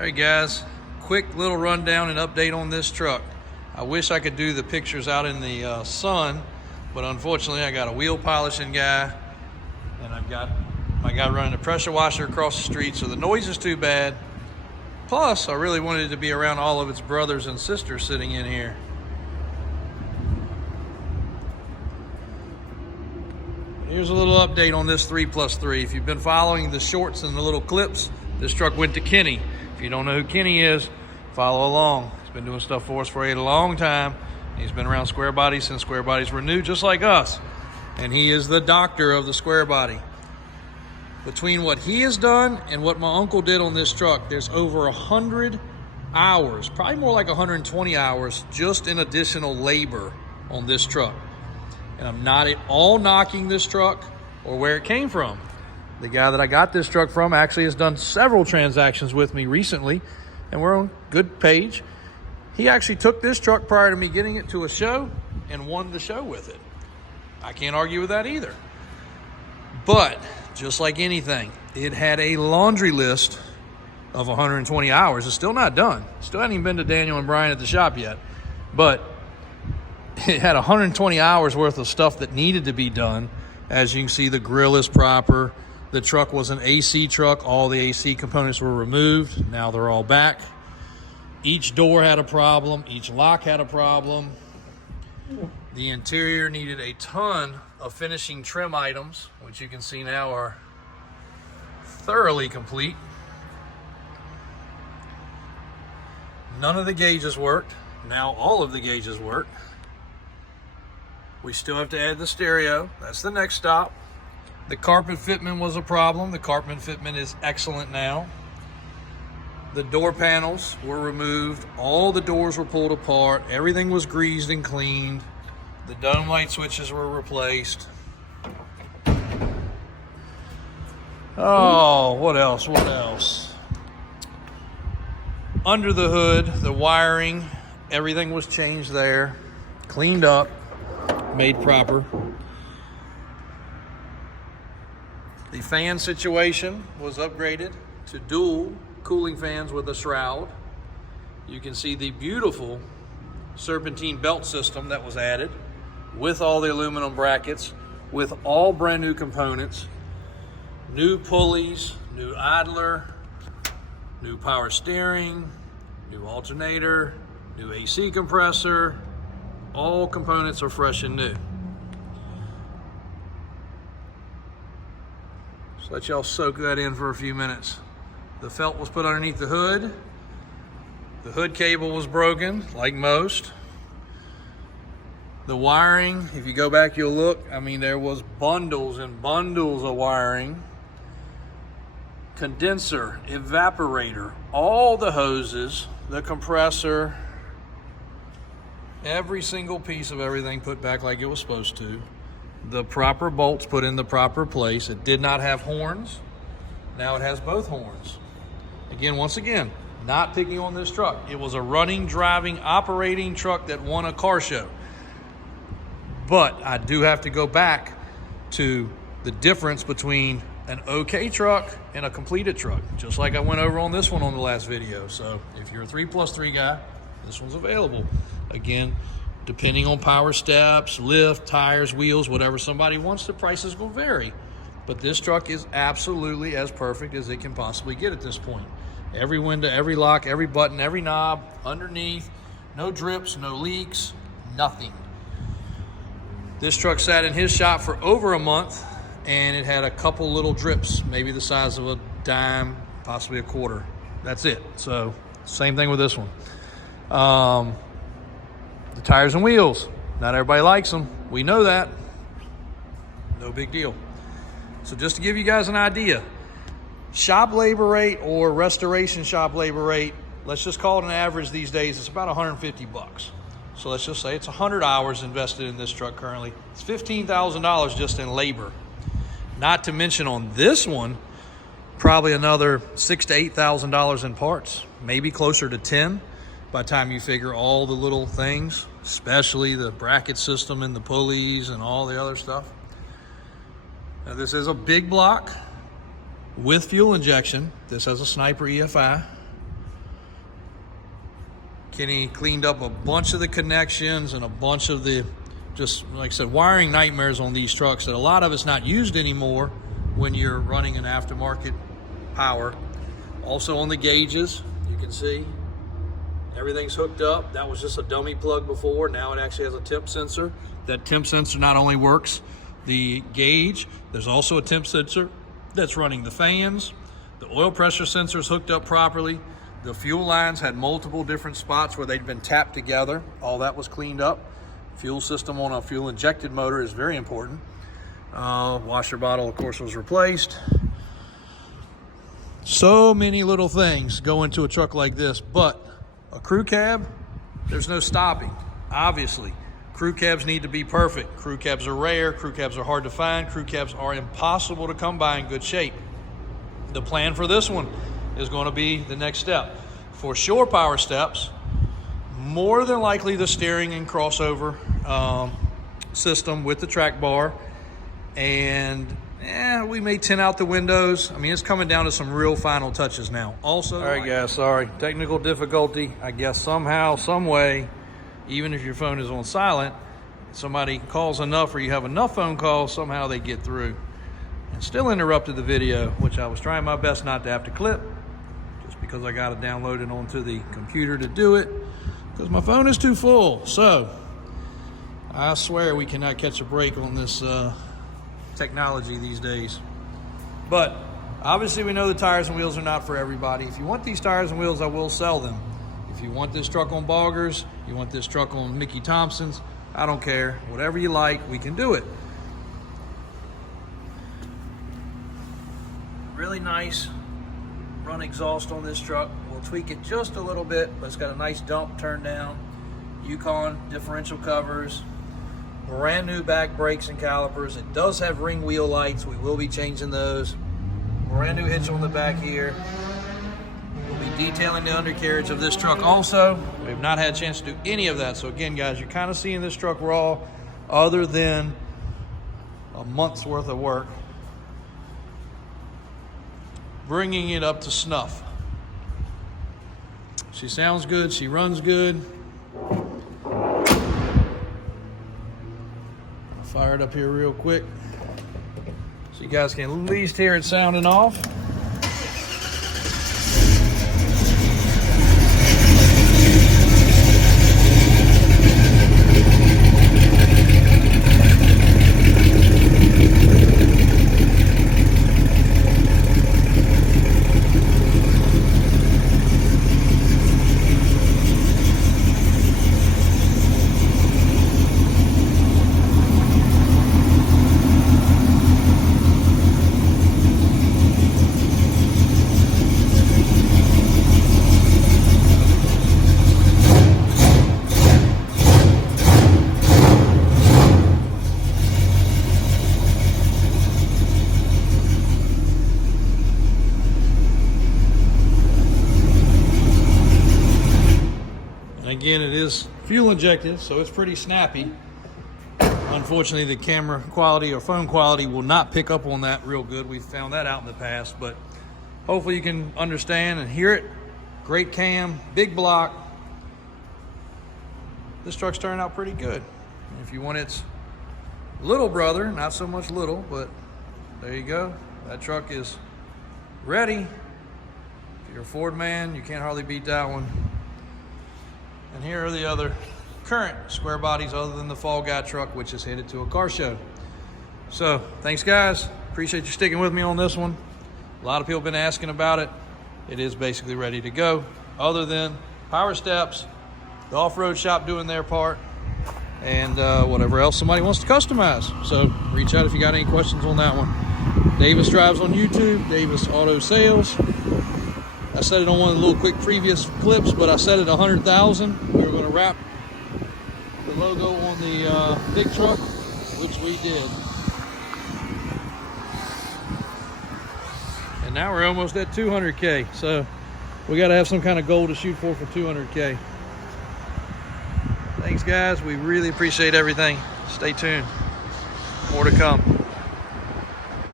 All right guys, quick little rundown and update on this truck. I wish I could do the pictures out in the sun, but unfortunately I got a wheel polishing guy and I've got my guy running the pressure washer across the street, so the noise is too bad. Plus, I really wanted it to be around all of its brothers and sisters sitting in here. Here's a little update on this 3+3. If you've been following the shorts and the little clips, this truck went to Kenny. If you don't know who Kenny is, follow along. He's been doing stuff for us for a long time. He's been around square bodies since square bodies were new, just like us. And he is the doctor of the square body. Between what he has done and what my uncle did on this truck, there's over 100 hours, probably more like 120 hours, just in additional labor on this truck. And I'm not at all knocking this truck or where it came from. The guy that I got this truck from actually has done several transactions with me recently, and we're on good page. He actually took this truck prior to me getting it to a show and won the show with it. I can't argue with that either. But just like anything, it had a laundry list of 120 hours. It's still not done. Still hadn't even been to Daniel and Brian at the shop yet. But it had 120 hours worth of stuff that needed to be done. As you can see, the grill is proper. The truck was an AC truck. All the AC components were removed. Now they're all back. Each door had a problem. Each lock had a problem. The interior needed a ton of finishing trim items, which you can see now are thoroughly complete. None of the gauges worked. Now all of the gauges work. We still have to add the stereo. That's the next stop. The carpet fitment was a problem. The carpet fitment is excellent now. The door panels were removed. All the doors were pulled apart. Everything was greased and cleaned. The dome light switches were replaced. Oh, what else? What else? Under the hood, the wiring, everything was changed there, cleaned up, made proper. The fan situation was upgraded to dual cooling fans with a shroud. You can see the beautiful serpentine belt system that was added with all the aluminum brackets, with all brand new components, new pulleys, new idler, new power steering, new alternator, new AC compressor. All components are fresh and new. So let y'all soak that in for a few minutes. The felt was put underneath the hood. The hood cable was broken, like most. The wiring, if you go back, you'll look, I mean, there was bundles and bundles of wiring. Condenser, evaporator, all the hoses, the compressor, every single piece of everything put back like it was supposed to. The proper bolts put in the proper place. It did not have horns. Now it has both horns. Again, once again, not picking on this truck. It was a running, driving, operating truck that won a car show. But I do have to go back to the difference between an okay truck and a completed truck, just like I went over on this one on the last video. So if you're a 3+3 guy, this one's available. Again, depending on power steps, lift, tires, wheels, whatever somebody wants, the price is going to vary. But this truck is absolutely as perfect as it can possibly get at this point. Every window, every lock, every button, every knob, underneath, no drips, no leaks, nothing. This truck sat in his shop for over a month, and it had a couple little drips, maybe the size of a dime, possibly a quarter. That's it. So same thing with this one. The tires and wheels, not everybody likes them. We know that. No big deal. So just to give you guys an idea, shop labor rate or restoration shop labor rate, let's just call it an average these days, it's about 150 bucks. So let's just say it's 100 hours invested in this truck currently. It's $15,000 just in labor. Not to mention on this one, probably another $6,000 to $8,000 in parts, maybe closer to 10 by the time you figure all the little things, especially the bracket system and the pulleys and all the other stuff. Now this is a big block with fuel injection. This has a Sniper EFI. Kenny cleaned up a bunch of the connections and a bunch of the, just like I said, wiring nightmares on these trucks that a lot of it's not used anymore when you're running an aftermarket power. Also on the gauges, you can see everything's hooked up. That was just a dummy plug before. Now it actually has a temp sensor. That temp sensor not only works the gauge, there's also a temp sensor that's running the fans. The oil pressure sensor is hooked up properly. The fuel lines had multiple different spots where they'd been tapped together. All that was cleaned up. Fuel system on a fuel injected motor is very important. Washer bottle, of course, was replaced. So many little things go into a truck like this, but a crew cab, there's no stopping. Obviously, crew cabs need to be perfect. Crew cabs are rare, crew cabs are hard to find, crew cabs are impossible to come by in good shape. The plan for this one is going to be the next step. For shore power steps, more than likely the steering and crossover system with the track bar, and we may tint out the windows. I mean, it's coming down to some real final touches now. Also, all right guys, sorry, technical difficulty. I guess somehow, some way, even if your phone is on silent, somebody calls enough or you have enough phone calls, somehow they get through. And still interrupted the video, which I was trying my best not to have to clip, just because I got to download it onto the computer to do it, because my phone is too full. So I swear we cannot catch a break on this technology these days. But obviously we know the tires and wheels are not for everybody. If you want these tires and wheels, I will sell them. If you want this truck on Boggers, you want this truck on Mickey Thompson's, I don't care. Whatever you like, we can do it. Really nice run exhaust on this truck. We'll tweak it just a little bit, but it's got a nice dump turn down. Yukon differential covers, brand new back brakes and calipers. It does have ring wheel lights. We will be changing those. Brand new hitch on the back here. We'll be detailing the undercarriage of this truck also. We've not had a chance to do any of that. So again, guys, you're kind of seeing this truck raw, other than a month's worth of work, bringing it up to snuff. She sounds good, she runs good. Fire it up here real quick so you guys can at least hear it sounding off. Again, it is fuel injected, so it's pretty snappy. Unfortunately, the camera quality or phone quality will not pick up on that real good. We've found that out in the past, but hopefully you can understand and hear it. Great cam, big block. This truck's turning out pretty good. If you want its little brother, not so much little, but there you go. That truck is ready. If you're a Ford man, you can't hardly beat that one. And here are the other current square bodies other than the Fall Guy truck, which is headed to a car show. So thanks guys, appreciate you sticking with me on this one. A lot of people have been asking about it. It is basically ready to go, other than power steps, the off-road shop doing their part, and whatever else somebody wants to customize. So reach out if you got any questions on that one. Davis Drives on YouTube, Davis Auto Sales. I said it on one of the little quick previous clips, but I said it 100,000. We were going to wrap the logo on the big truck, which we did. And now we're almost at 200K. So we got to have some kind of goal to shoot for 200K. Thanks guys, we really appreciate everything. Stay tuned, more to come.